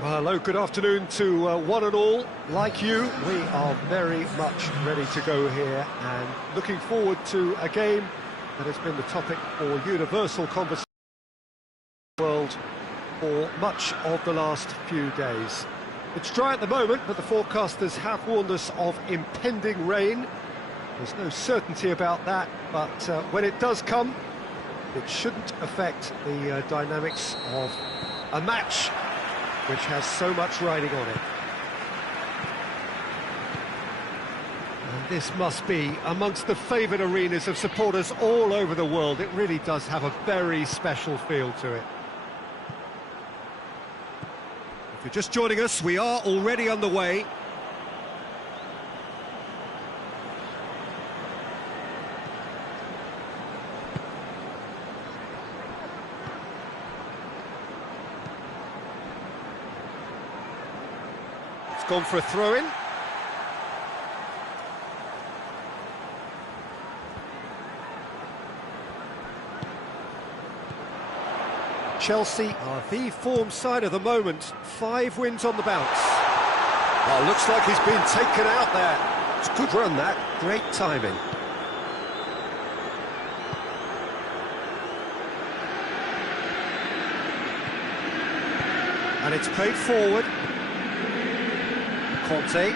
Well, hello, good afternoon to one and all. Like you, we are very much ready to go here and looking forward to a game that has been the topic for universal conversation in the world for much of the last few days. It's dry at the moment, but the forecasters have warned us of impending rain. There's no certainty about that, but when it does come, it shouldn't affect the dynamics of a match which has so much riding on it. And this must be amongst the favoured arenas of supporters all over the world. It really does have a very special feel to it. If you're just joining us, we are already underway. Gone for a throw-in. Chelsea are the form side of the moment. 5 wins on the bounce. Oh, looks like he's been taken out there. It's a good run, that. Great timing. And it's played forward. Conte,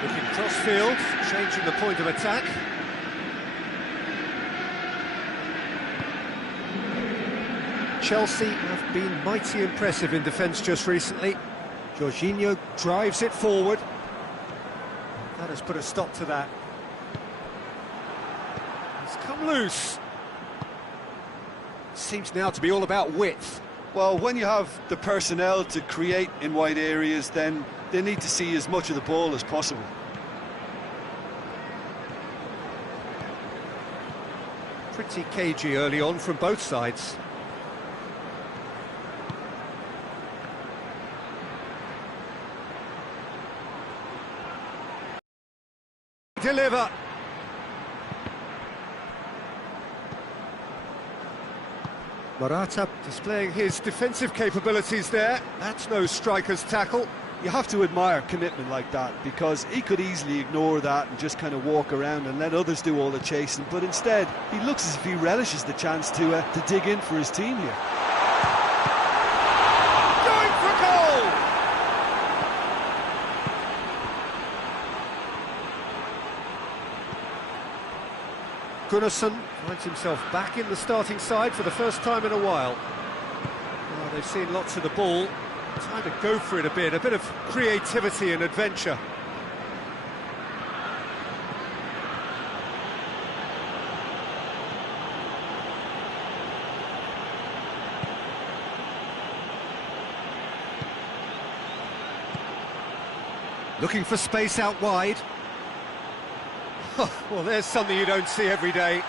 looking cross-field, changing the point of attack. Chelsea have been mighty impressive in defence just recently. Jorginho drives it forward. That has put a stop to that. It's come loose. Seems now to be all about width. Well, when you have the personnel to create in wide areas, then they need to see as much of the ball as possible. Pretty cagey early on from both sides. Deliver. Morata displaying his defensive capabilities there. That's no striker's tackle. You have to admire commitment like that, because he could easily ignore that and just kind of walk around and let others do all the chasing, but instead he looks as if he relishes the chance to dig in for his team here. Going for goal! Gunnarsson finds himself back in the starting side for the first time in a while. Well, they've seen lots of the ball, time to go for it a bit of creativity and adventure. Looking for space out wide. Well, there's something you don't see every day.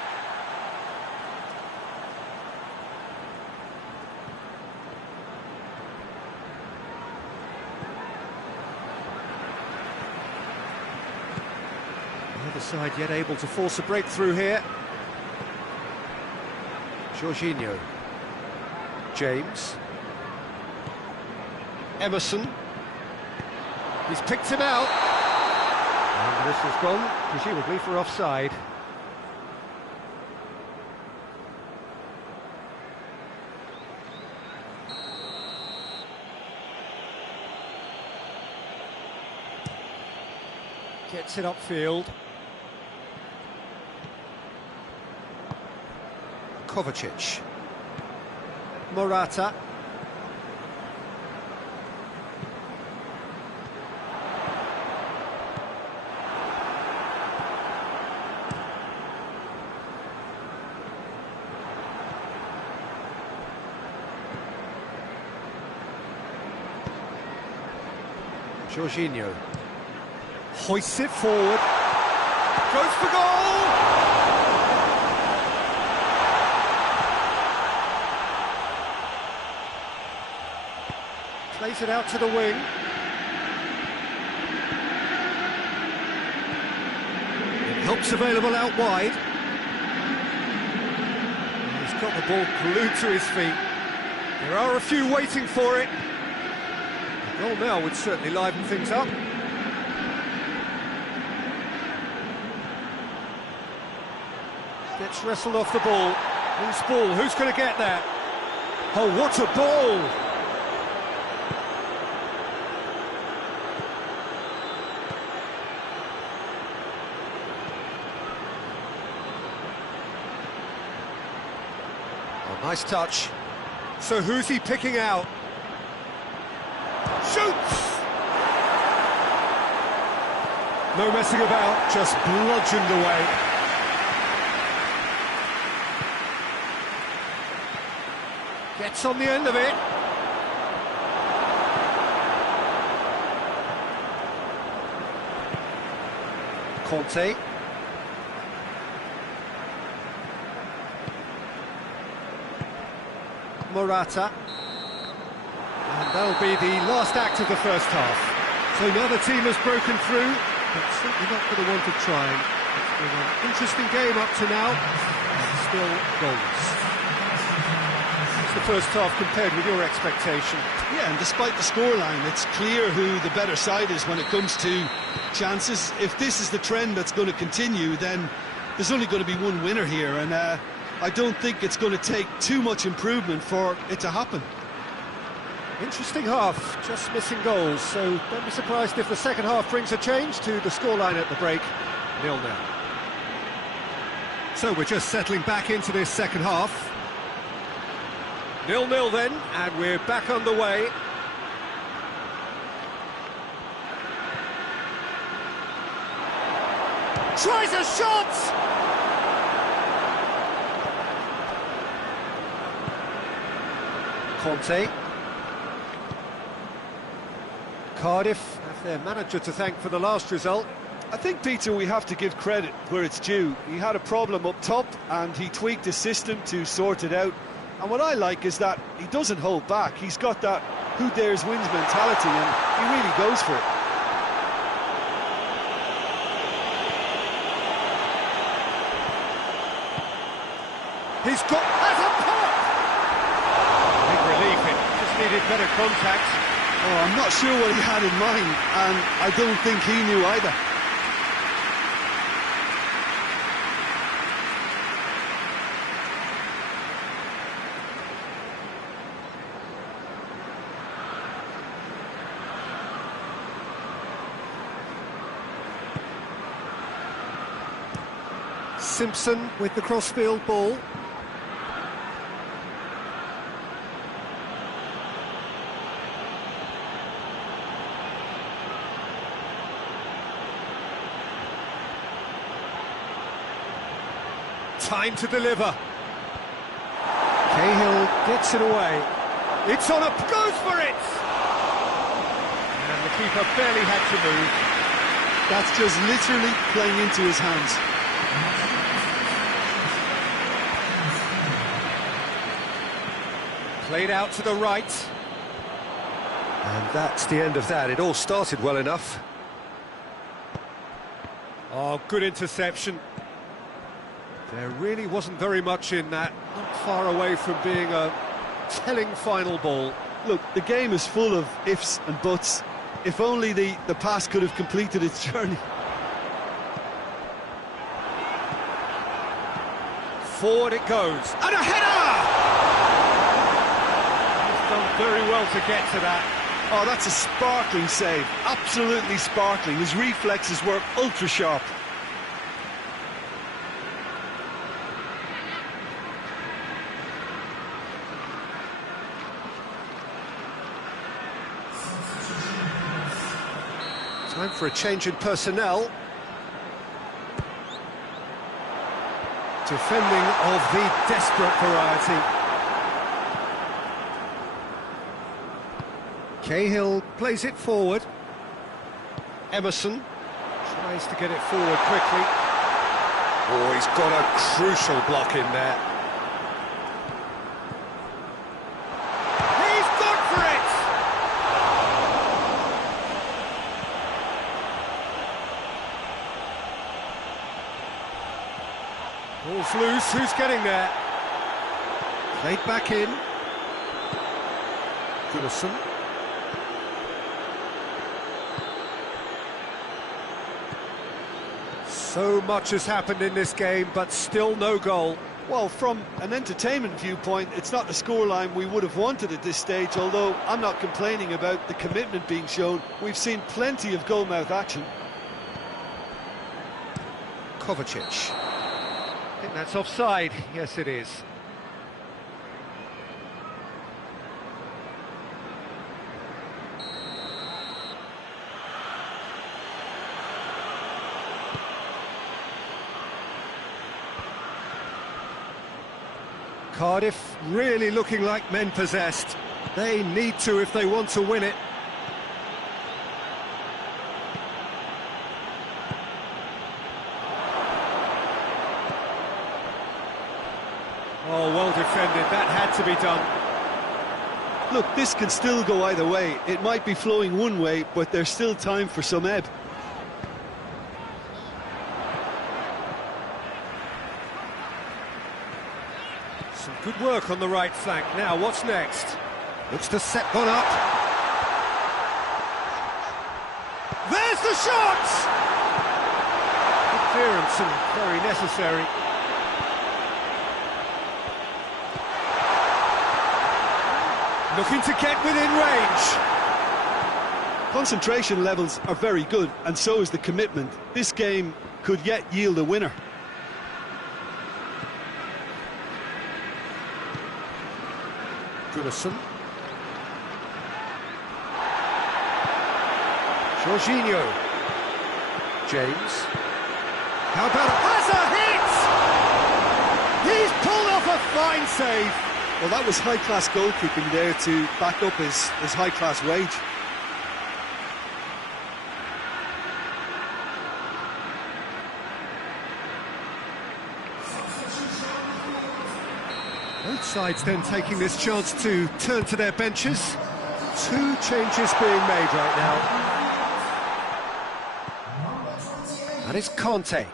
Neither side yet able to force a breakthrough here. Jorginho. James. Emerson. He's picked him out. And this has gone, presumably, for offside. Gets it upfield. Kovacic. Morata. Jorginho hoists it forward, goes for goal! Plays it out to the wing. Help's available out wide. He's got the ball glued to his feet. There are a few waiting for it. A goal now would certainly liven things up. Gets wrestled off the ball. Whose ball? Who's going to get that? Oh, what a ball! Oh, nice touch. So who's he picking out? Shoots! No messing about, just bludgeoned away. Gets on the end of it. Conte. Morata. And that'll be the last act of the first half. So now the team has broken through, but certainly not for the want of trying. It's been an interesting game up to now, and still goals. The first half compared with your expectation. Yeah, and despite the scoreline, it's clear who the better side is when it comes to chances. If this is the trend that's going to continue, then there's only going to be one winner here, and I don't think it's going to take too much improvement for it to happen. Interesting half, just missing goals, so don't be surprised if the second half brings a change to the scoreline at the break. 0-0. So we're just settling back into this second half. 0-0 then, and we're back underway. Tries a shot! Conte. Cardiff have their manager to thank for the last result. I think, Peter, we have to give credit where it's due. He had a problem up top and he tweaked his system to sort it out. And what I like is that he doesn't hold back. He's got that who dares wins mentality, and he really goes for it. He's got as a pop! Big relief, it just needed better contact. Oh, I'm not sure what he had in mind, and I don't think he knew either. Simpson with the crossfield ball. Time to deliver. Cahill gets it away. It's on up, goes for it! And the keeper barely had to move. That's just literally playing into his hands. Played out to the right. And that's the end of that. It all started well enough. Oh, good interception. There really wasn't very much in that. Not far away from being a telling final ball. Look, the game is full of ifs and buts. If only the pass could have completed its journey. Forward it goes. And a header! Done very well to get to that. Oh, that's a sparkling save, absolutely sparkling. His reflexes were ultra sharp. Time for a change in personnel. Defending of the desperate variety. Cahill plays it forward. Emerson tries to get it forward quickly. Oh, he's got a crucial block in there. He's gone for it! Ball's loose, who's getting there? Played back in. Goodison. So much has happened in this game, but still no goal. Well, from an entertainment viewpoint, it's not the scoreline we would have wanted at this stage, although I'm not complaining about the commitment being shown. We've seen plenty of goal-mouth action. Kovacic. I think that's offside. Yes, it is. Cardiff really looking like men possessed. They need to if they want to win it. Oh, well defended. That had to be done. Look, this can still go either way. It might be flowing one way, but there's still time for some ebb. Some good work on the right flank. Now, what's next? Looks to set one up. There's the shot! Good clearance and very necessary. Looking to get within range. Concentration levels are very good, and so is the commitment. This game could yet yield a winner. Goodison. Jorginho. James. How about a... Has a hit! He's pulled off a fine save. Well, that was high-class goalkeeping there to back up his high-class wage. Both sides then taking this chance to turn to their benches. Two changes being made right now. That is Conte.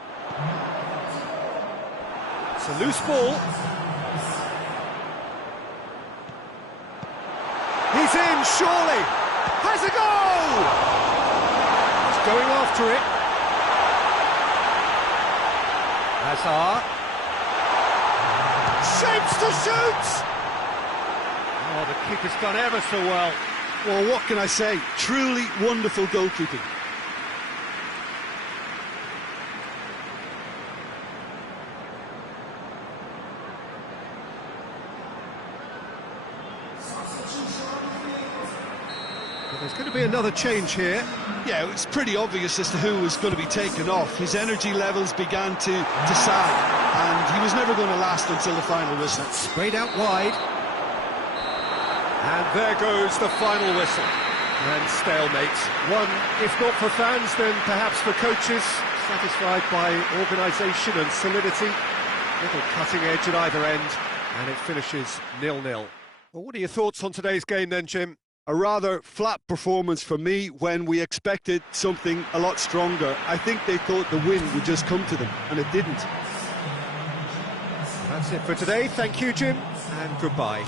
It's a loose ball. He's in, surely! Has a goal! He's going after it. Hazard. Shapes to shoot! Oh, the keeper's done ever so well. Well, what can I say? Truly wonderful goalkeeping. Well, there's going to be another change here. Yeah, it was pretty obvious as to who was going to be taken off. His energy levels began to sag, and he was never going to last until the final whistle. Sprayed out wide. And there goes the final whistle. And stalemate. One, if not for fans, then perhaps for coaches, satisfied by organisation and solidity. Little cutting edge at either end, and it finishes 0-0. Well, what are your thoughts on today's game then, Jim? A rather flat performance for me when we expected something a lot stronger. I think they thought the win would just come to them, and it didn't. That's it for today. Thank you, Jim, and goodbye.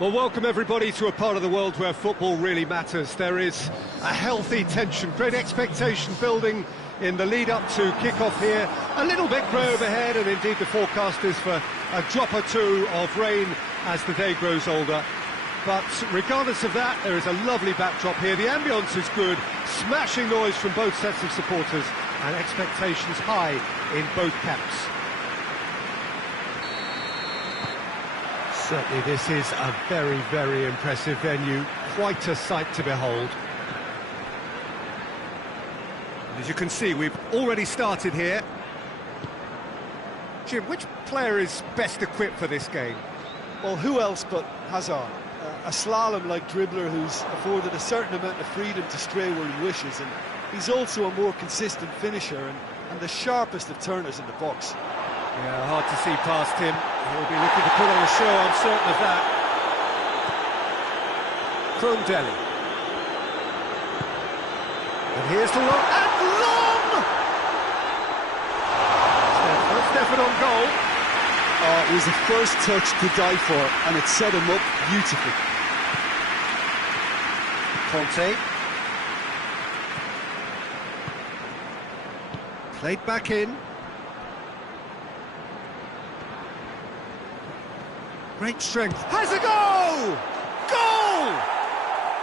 Well, welcome everybody to a part of the world where football really matters. There is a healthy tension, great expectation building in the lead-up to kick-off here. A little bit grey overhead, and indeed the forecast is for a drop or two of rain as the day grows older. But regardless of that, there is a lovely backdrop here. The ambience is good, smashing noise from both sets of supporters, and expectations high in both camps. Certainly this is a very, very impressive venue, quite a sight to behold. As you can see, we've already started here. Jim, which player is best equipped for this game? Well, who else but Hazard? A slalom-like dribbler who's afforded a certain amount of freedom to stray where he wishes, and he's also a more consistent finisher and the sharpest of turners in the box. Yeah, hard to see past him. He'll be looking to put on a show, I'm certain of that. Krondeli. And here's the long... And long! First effort on goal. Oh, it was the first touch to die for, and it set him up beautifully. Conte. Played back in. Great strength. Has a goal! Goal!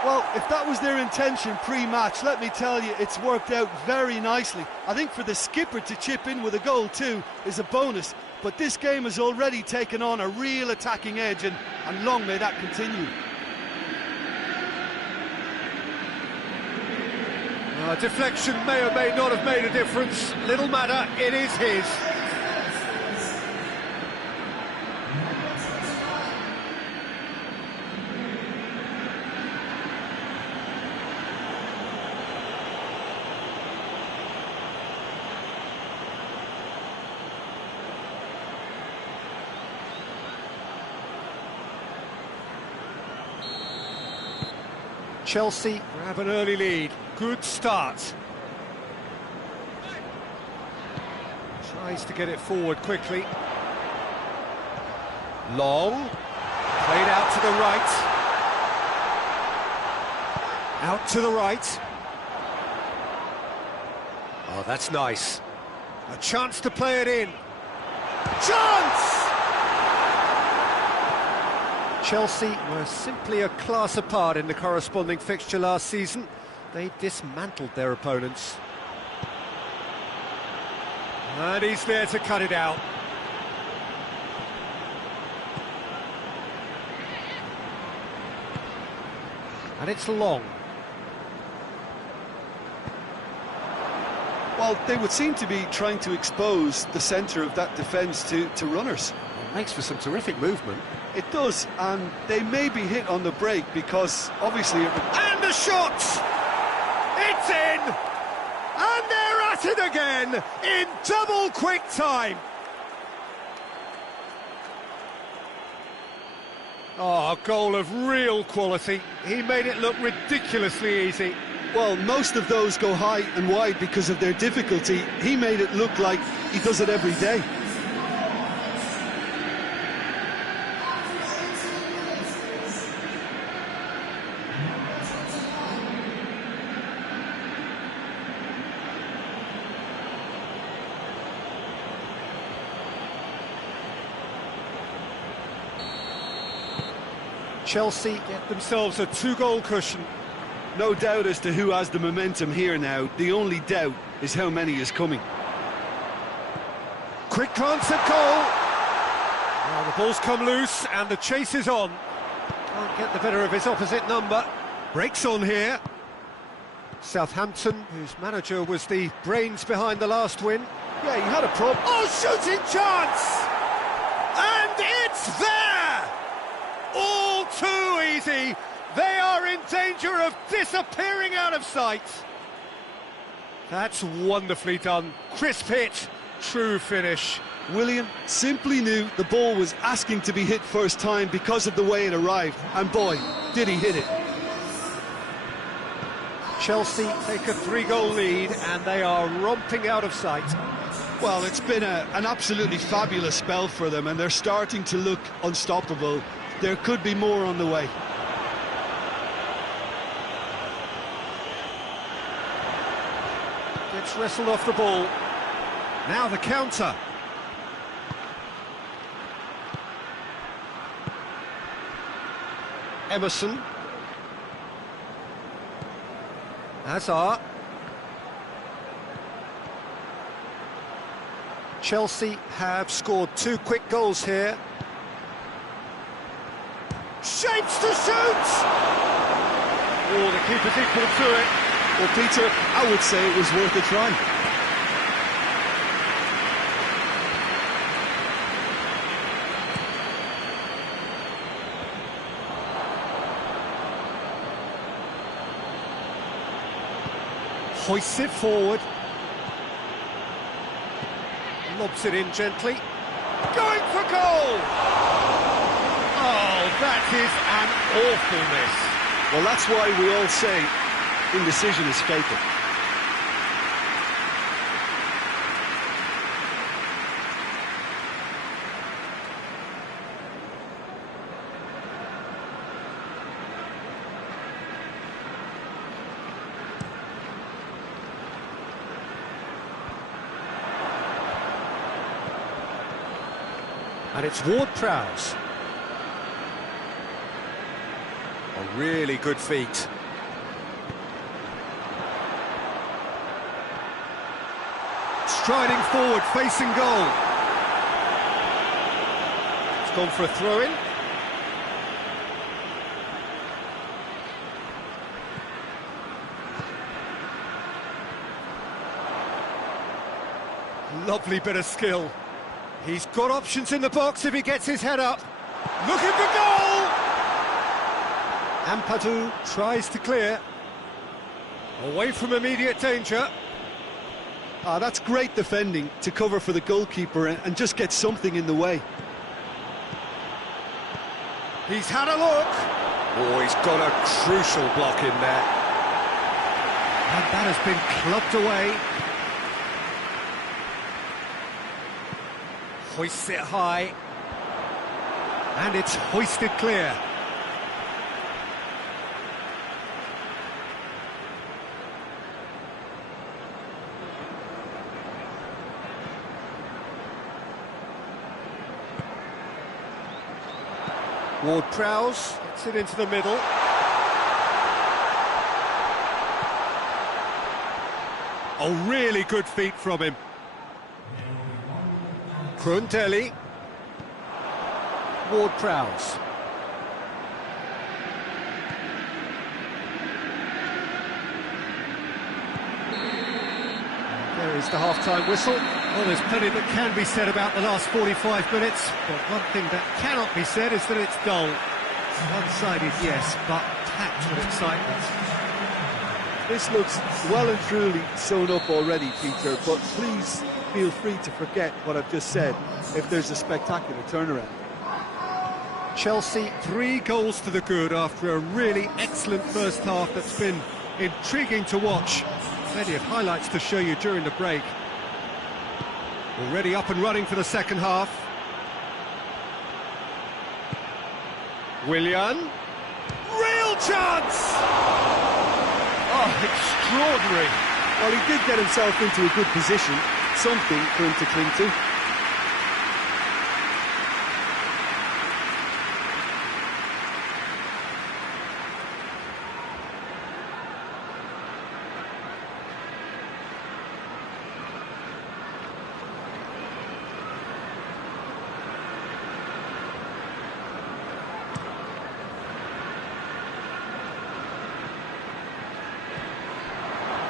Well, if that was their intention pre-match, let me tell you, it's worked out very nicely. I think for the skipper to chip in with a goal too is a bonus, but this game has already taken on a real attacking edge, and long may that continue. Deflection may or may not have made a difference. Little matter, it is his. Chelsea grab an early lead. Good start. Tries to get it forward quickly. Long. Played out to the right. Out to the right. Oh, that's nice. A chance to play it in. Chance! Chelsea were simply a class apart in the corresponding fixture last season. They dismantled their opponents. And he's there to cut it out. And it's Long. Well, they would seem to be trying to expose the centre of that defence to runners. It makes for some terrific movement. It does, and they may be hit on the break because obviously... And the shot! It's in! And they're at it again in double quick time. Oh, a goal of real quality. He made it look ridiculously easy. Well, most of those go high and wide because of their difficulty. He made it look like he does it every day. Chelsea get themselves a two-goal cushion. No doubt as to who has the momentum here now. The only doubt is how many is coming. Quick glance at goal. Well, the ball's come loose and the chase is on. Can't get the better of his opposite number. Breaks on here. Southampton, whose manager was the brains behind the last win. Yeah, he had a problem. Oh, shooting chance! And it's there! All too easy. They are in danger of disappearing out of sight. That's wonderfully done. Crisp hit, true finish. William simply knew the ball was asking to be hit first time because of the way it arrived. And boy, did he hit it. Chelsea take a three-goal lead and they are romping out of sight. Well, it's been an absolutely fabulous spell for them, and they're starting to look unstoppable. There could be more on the way. It's wrestled off the ball. Now the counter. Emerson. Hazard. Chelsea have scored 2 quick goals here. Shapes to shoot! Oh, the keeper's equal to it. Well, Peter, I would say it was worth a try. Hoists it forward. Lobs it in gently. Going for goal! Oh, that is an awful miss. Well, that's why we all say indecision is fatal. And it's Ward-Prowse. A really good feat. Striding forward, facing goal. It's gone for a throw-in. Lovely bit of skill. He's got options in the box if he gets his head up. Looking for goal! Ampadu tries to clear. Away from immediate danger. That's great defending to cover for the goalkeeper and just get something in the way. He's had a look. Oh, he's got a crucial block in there. And that has been clubbed away. Hoists it high. And it's hoisted clear. Ward-Prowse gets it into the middle. Oh, really good feet from him. Kruntelli. Ward-Prowse. There is the half-time whistle. Well, there's plenty that can be said about the last 45 minutes, but one thing that cannot be said is that it's dull. One-sided, yes, but packed with excitement. This looks well and truly sewn up already, Peter, but please feel free to forget what I've just said if there's a spectacular turnaround. Chelsea 3 goals to the good after a really excellent first half that's been intriguing to watch. Plenty of highlights to show you during the break. Already up and running for the second half. Willian. Real chance! Oh, extraordinary. Well, he did get himself into a good position, something for him to cling to.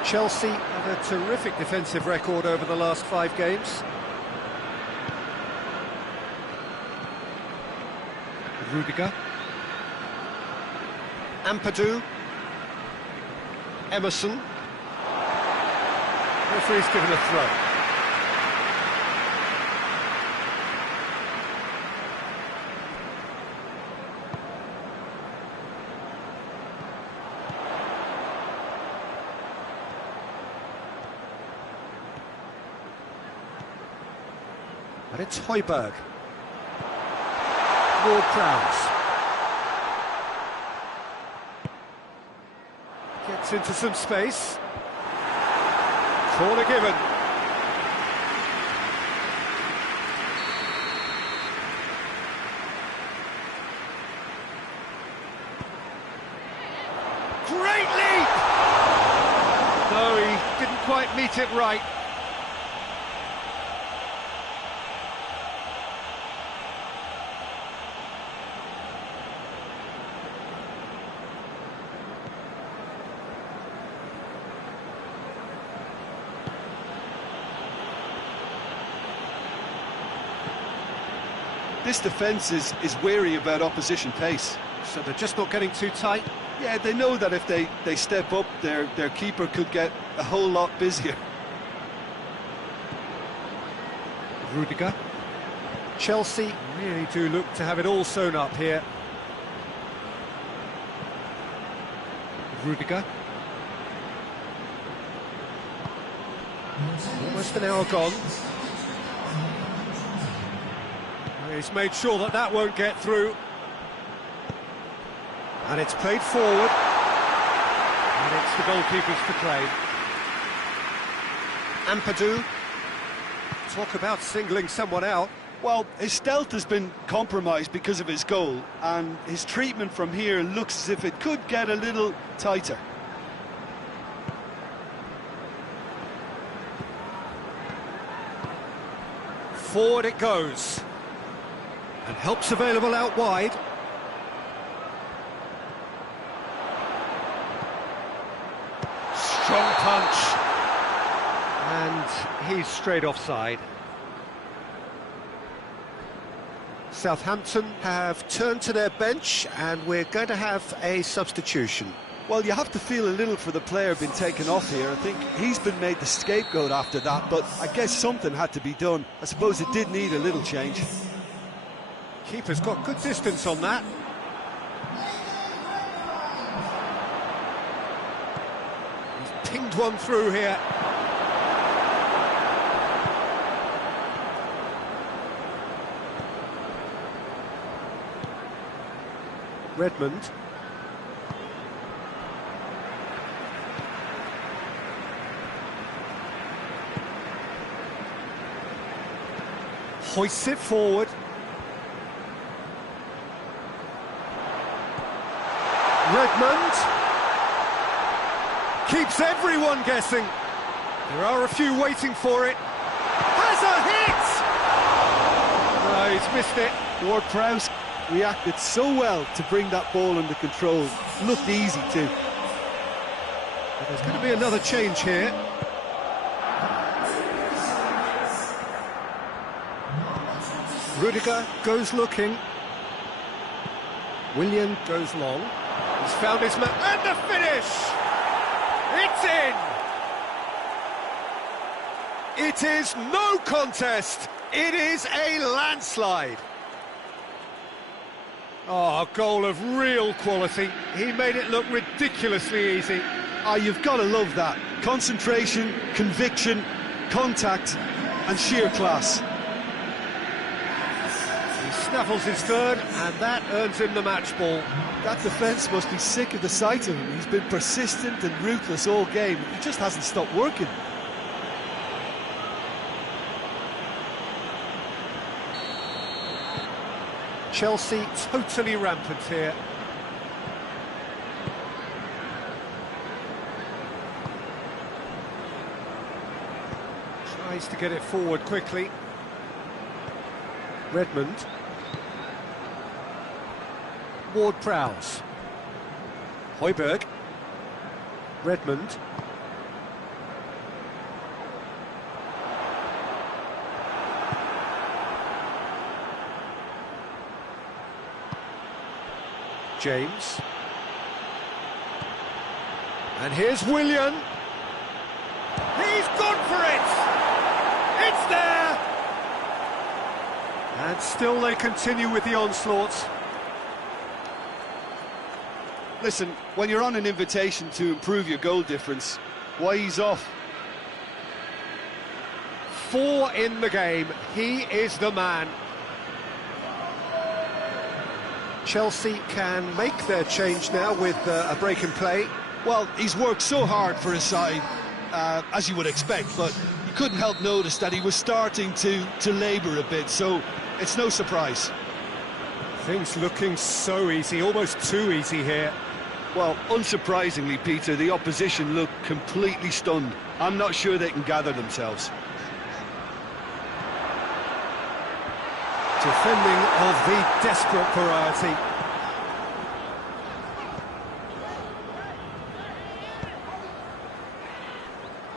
Chelsea have a terrific defensive record over the last 5 games. Rudiger. Ampadu. Emerson. Referee's given a throw. And it's Højbjerg. Ward-Prowse. Gets into some space. Corner given. Great leap! No, he didn't quite meet it right. This defence is wary about opposition pace. So they're just not getting too tight. Yeah, they know that if they step up, their keeper could get a whole lot busier. Rudiger. Chelsea really do look to have it all sewn up here. Rudiger. Almost an hour gone. He's made sure that that won't get through. And it's played forward. And it's the goalkeepers to claim. Ampadu. Talk about singling someone out. Well, his stealth has been compromised because of his goal, and his treatment from here looks as if it could get a little tighter. Forward it goes. And help's available out wide. Strong punch. And he's straight offside. Southampton have turned to their bench, and we're going to have a substitution. Well, you have to feel a little for the player being taken off here. I think he's been made the scapegoat after that, but I guess something had to be done. I suppose it did need a little change. Keeper's got good distance on that. He's pinged one through here. Redmond. Hoists it forward. Redmond keeps everyone guessing. There are a few waiting for it. Has a hit! No, he's missed it. Ward-Prowse reacted so well to bring that ball under control. Looked easy too. But there's going to be another change here. Rudiger goes looking. Willian goes long. He's found his man, and the finish! It's in! It is no contest! It is a landslide! Oh, a goal of real quality. He made it look ridiculously easy. Ah, you've got to love that. Concentration, conviction, contact, and sheer class. Snaffles his third, and that earns him the match ball. That defence must be sick of the sight of him. He's been persistent and ruthless all game. He just hasn't stopped working. Chelsea totally rampant here. Tries to get it forward quickly. Redmond. Ward-Prowse. Højbjerg. Redmond. James. And here's Willian. He's gone for it! It's there! And still they continue with the onslaughts. Listen, when you're on an invitation to improve your goal difference, why ease off? 4 in the game. He is the man. Chelsea can make their change now with a break in play. Well, he's worked so hard for his side. as you would expect, but you couldn't help notice that he was starting to labour a bit, so it's no surprise. Things looking so easy, almost too easy here. Well, unsurprisingly, Peter, the opposition look completely stunned. I'm not sure they can gather themselves. Defending of the desperate variety.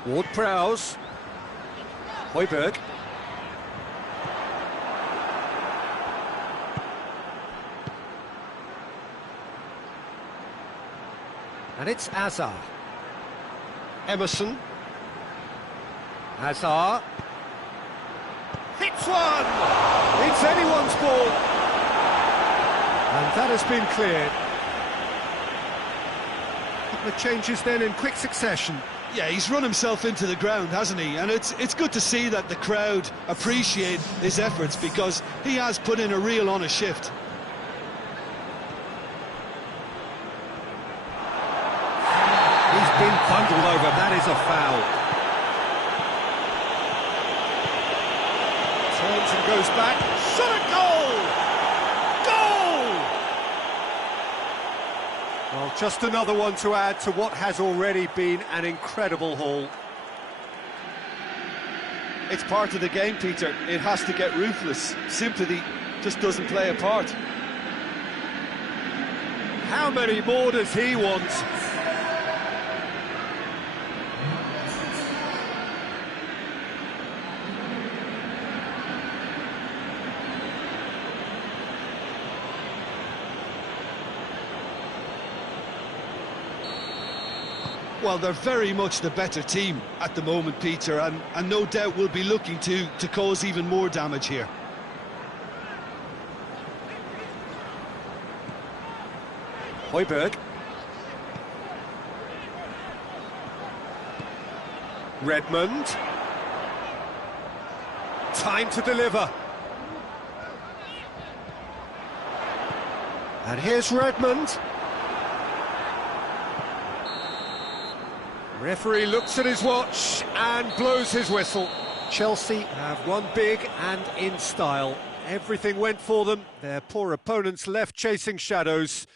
Ward-Prowse. Højbjerg. And it's Azar. Emerson. Azar. Hits one! It's anyone's ball. And that has been cleared. A couple of changes then in quick succession. Yeah, he's run himself into the ground, hasn't he? And it's good to see that the crowd appreciate his efforts, because he has put in a real honest shift. He's been bundled over, that is a foul. Turns and goes back, shot a goal! Goal! Well, just another one to add to what has already been an incredible haul. It's part of the game, Peter. It has to get ruthless. Sympathy just doesn't play a part. How many more does he want? Well, they're very much the better team at the moment, Peter, and no doubt will be looking to cause even more damage here. Højbjerg. Redmond. Time to deliver. And here's Redmond. Referee looks at his watch and blows his whistle. Chelsea have won big and in style. Everything went for them. Their poor opponents left chasing shadows.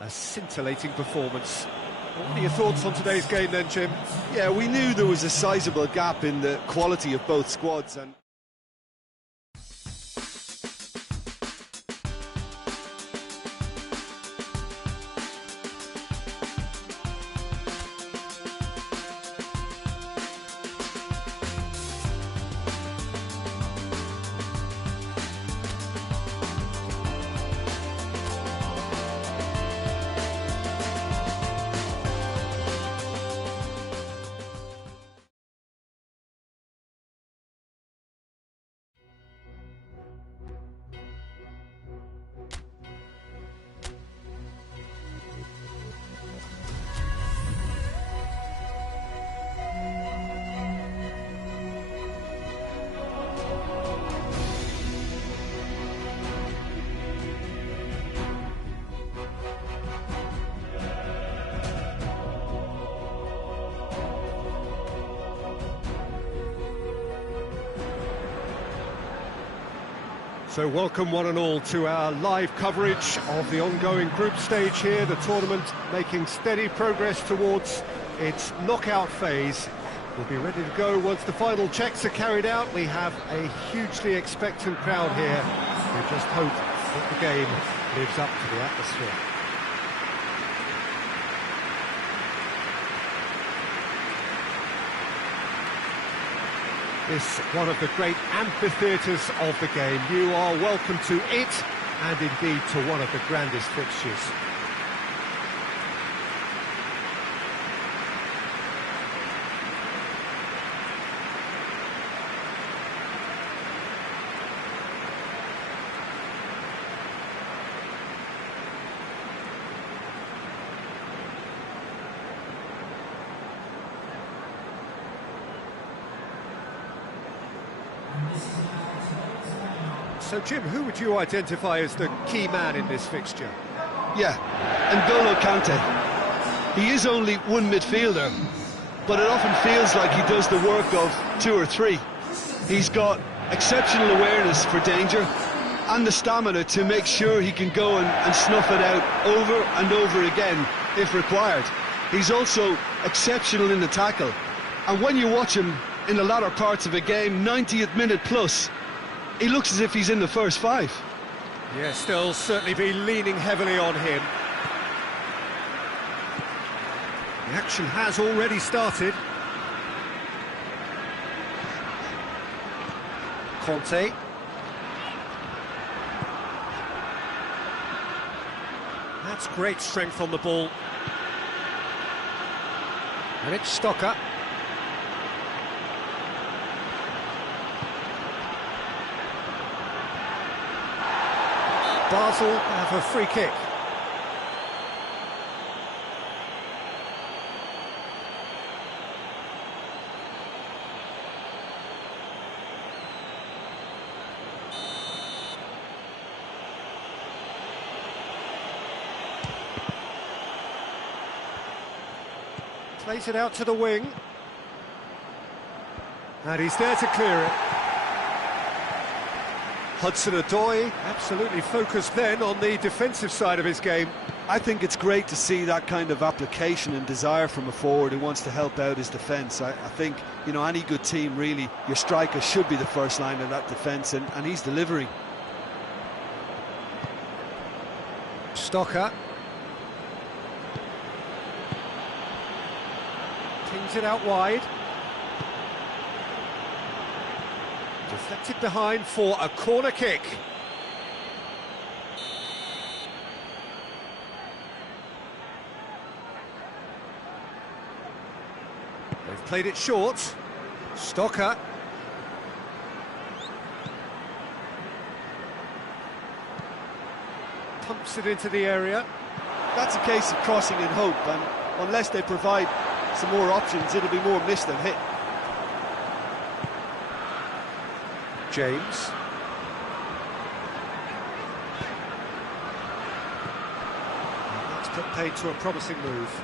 A scintillating performance. What are your thoughts on today's game then, Jim? Yeah, we knew there was a sizable gap in the quality of both squads, and So welcome one and all to our live coverage of the ongoing group stage here, the tournament making steady progress towards its knockout phase. We'll be ready to go once the final checks are carried out. We have a hugely expectant crowd here. We just hope that the game lives up to the atmosphere. This one of the great amphitheatres of the game. You are welcome to it, and indeed to one of the grandest fixtures. So, Jim, who would you identify as the key man in this fixture? Yeah, N'Golo Kante. He is only one midfielder, but it often feels like he does the work of 2 or 3. He's got exceptional awareness for danger and the stamina to make sure he can go and snuff it out over and over again if required. He's also exceptional in the tackle, and when you watch him in the latter parts of a game, 90th minute plus, he looks as if he's in the first 5. Yes, they'll certainly be leaning heavily on him. The action has already started. Conte. That's great strength on the ball. And it's Stocker. Basel have a free kick. Plays it out to the wing. And he's there to clear it. Hudson-Odoi absolutely focused then on the defensive side of his game. I think it's great to see that kind of application and desire from a forward who wants to help out his defence. I think, you know, any good team, really, your striker should be the first line of that defence, and he's delivering. Stocker. Pings it out wide. Deflected behind for a corner kick. They've played it short. Stocker. Pumps it into the area. That's a case of crossing in hope, and unless they provide some more options, it'll be more miss than hit. James. That's put paid to a promising move.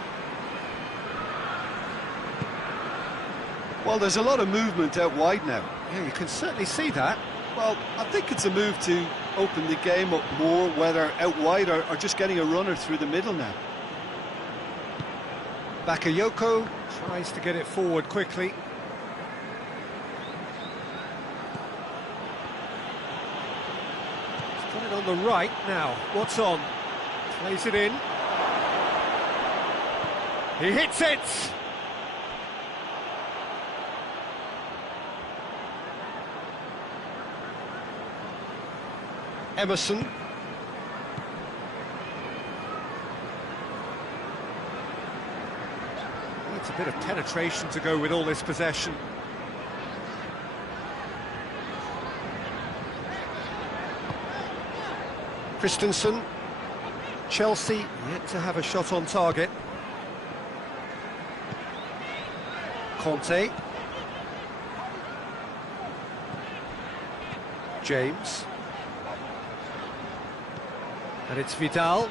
Well, there's a lot of movement out wide now. Yeah, you can certainly see that. Well, I think it's a move to open the game up more, whether out wide or just getting a runner through the middle now. Bakayoko tries to get it forward quickly. He's got it on the right now. What's on? Plays it in. He hits it! Emerson. Needs a bit of penetration to go with all this possession. Christensen. Chelsea yet to have a shot on target. Conte. James. And it's Vidal.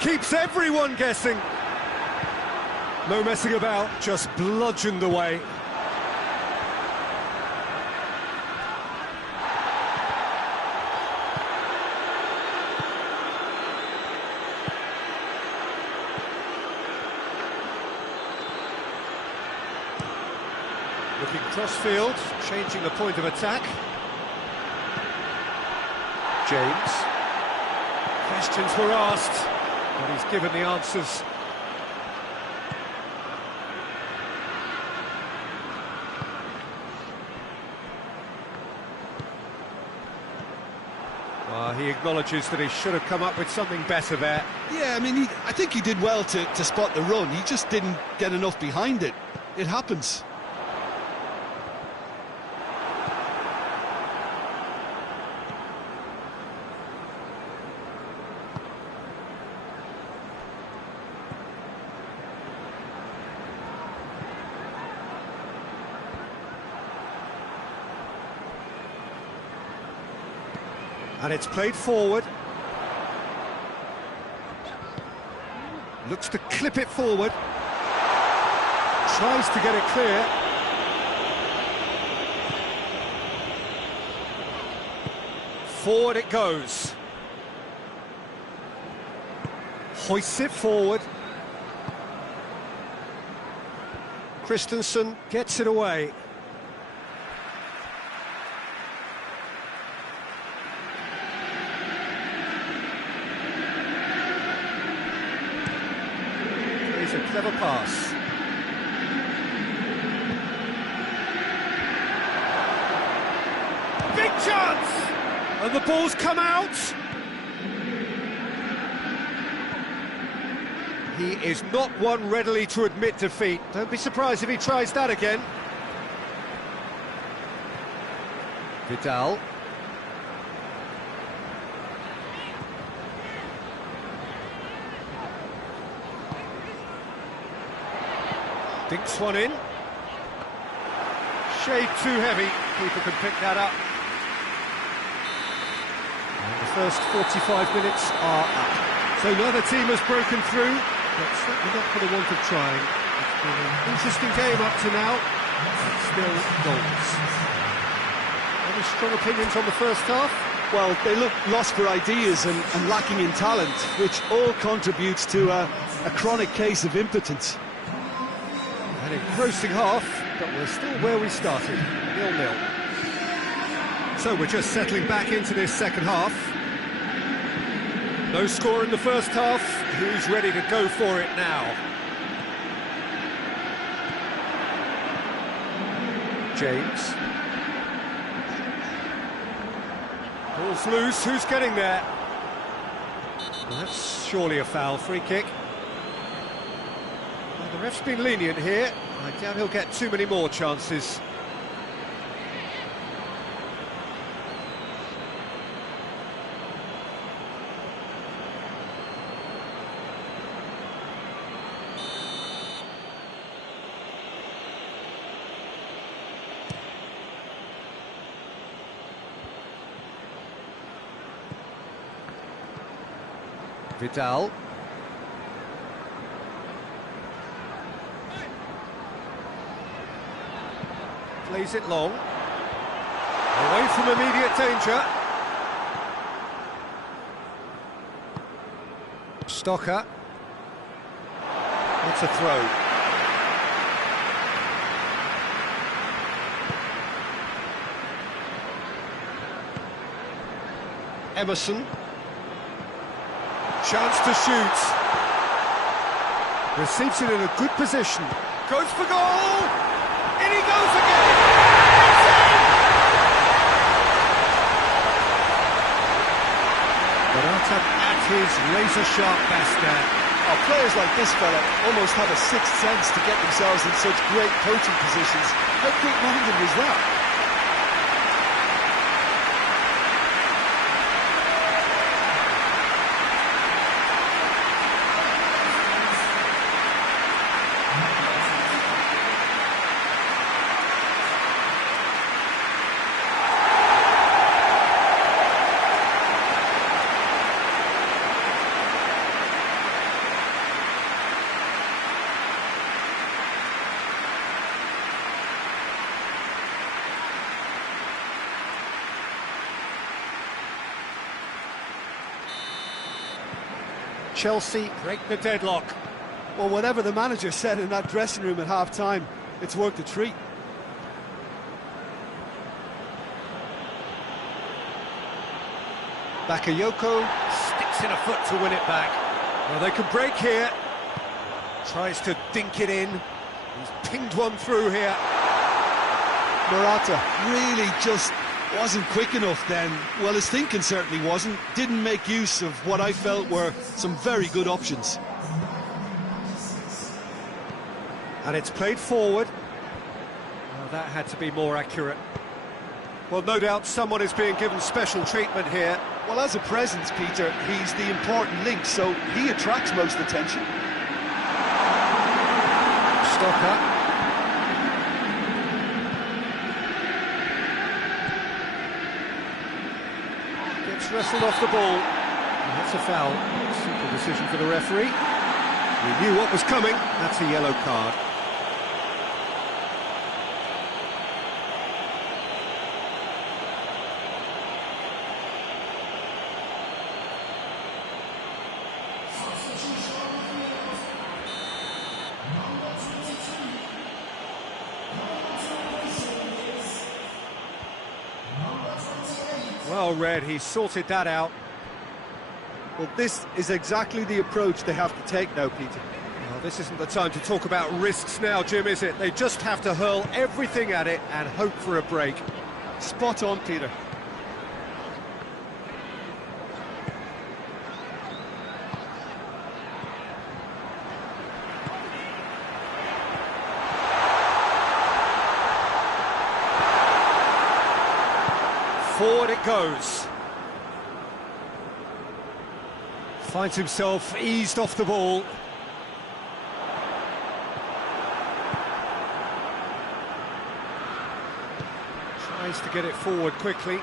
Keeps everyone guessing. No messing about, just bludgeoned away. Looking cross-field, changing the point of attack. James. Questions were asked, but he's given the answers. He acknowledges that he should have come up with something better there. Yeah, I mean, I think he did well to spot the run. He just didn't get enough behind it. It happens. And it's played forward. Looks to clip it forward. tries to get it clear. Forward it goes. Hoists it forward. Christensen gets it away. It's a clever pass. Big chance! And the ball's come out. He is not one readily to admit defeat. Don't be surprised if he tries that again. Vidal. Dinks one in. Shade too heavy. Keeper can pick that up. And the first 45 minutes are up. So neither team has broken through, but certainly not for the want of trying. It's been an interesting game up to now, but still goals. Any strong opinions on the first half? Well, they look lost for ideas and lacking in talent, which all contributes to a chronic case of impotence. An engrossing half, but we're still where we started, 0-0. So we're just settling back into this second half. No score in the first half. Who's ready to go for it now? James. Ball's loose. Who's getting there? Well, that's surely a foul. Free kick. Well, the ref's been lenient here. I doubt he'll get too many more chances. Vidal. Plays it long. Away from immediate danger. Stocker. That's a throw. Emerson. Chance to shoot. Receives it in a good position. Goes for goal! In he goes again! Morata at his razor-sharp best there. Oh, players like this fella almost have a sixth sense to get themselves in such great coaching positions. How quick-minded was that? Chelsea break the deadlock. Well, whatever the manager said in that dressing room at half-time, it's worked a treat. Bakayoko sticks in a foot to win it back. Well, they can break here. Tries to dink it in. He's pinged one through here. Morata really just wasn't quick enough then. Well, his thinking certainly wasn't. Didn't make use of what I felt were some very good options. And it's played forward. Well, that had to be more accurate. Well, no doubt someone is being given special treatment here. Well, as a presence, Peter, he's the important link, so he attracts most attention. Stocker. Gets wrestled off the ball. And that's a foul. Simple decision for the referee. We knew what was coming. That's a yellow card. Well read, he sorted that out. Well, this is exactly the approach they have to take now, Peter. Well, this isn't the time to talk about risks now, Jim, is it? They just have to hurl everything at it and hope for a break. Spot on, Peter. Forward it goes. Finds himself eased off the ball. Tries to get it forward quickly.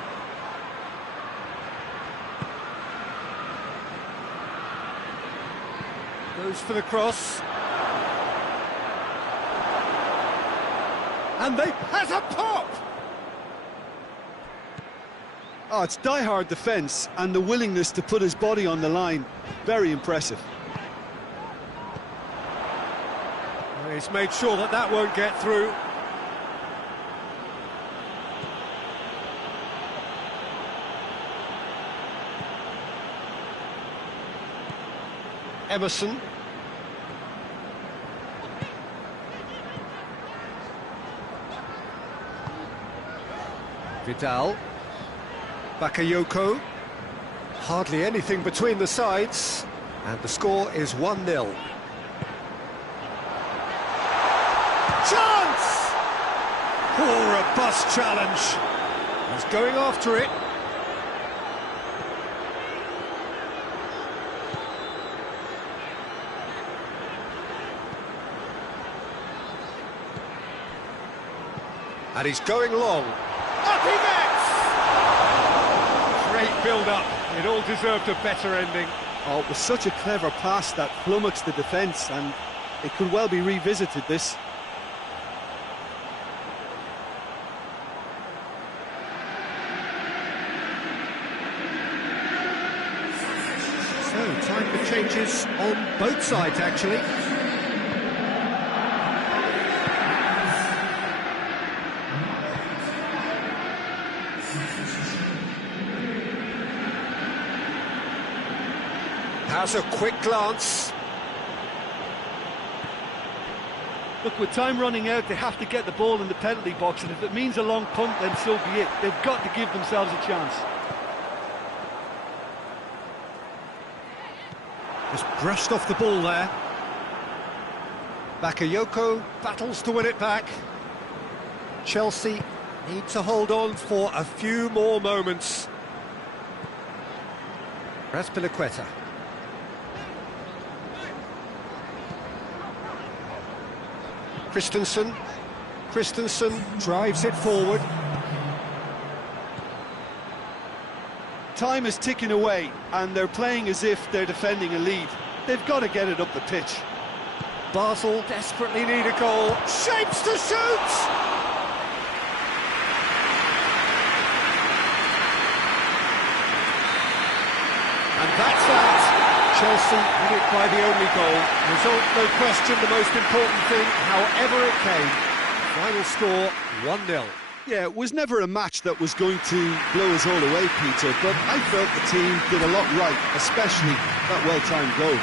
Goes for the cross. And they has a pop! Oh, it's die-hard defence and the willingness to put his body on the line. Very impressive. Well, he's made sure that that won't get through. Emerson. Vidal. Bakayoko. Hardly anything between the sides, and the score is 1-0. Chance! Oh, robust challenge. He's going after it. And he's going long. Up he gets! Great build-up. It all deserved a better ending. Oh, it was such a clever pass that flummoxed the defence, and it could well be revisited, this. So, time for changes on both sides, actually. Has a quick glance. Look, with time running out, they have to get the ball in the penalty box, and if it means a long punt, then so be it. They've got to give themselves a chance. Just brushed off the ball there. Bakayoko battles to win it back. Chelsea need to hold on for a few more moments. Raspilicueta. Christensen drives it forward. Time is ticking away, and they're playing as if they're defending a lead. They've got to get it up the pitch. Basel desperately need a goal. Shapes to shoot! And that's that. Chelsea win it by the only goal. Result, no question, the most important thing, however it came. Final score, 1-0. Yeah, it was never a match that was going to blow us all away, Peter, but I felt the team did a lot right, especially that well-timed goal.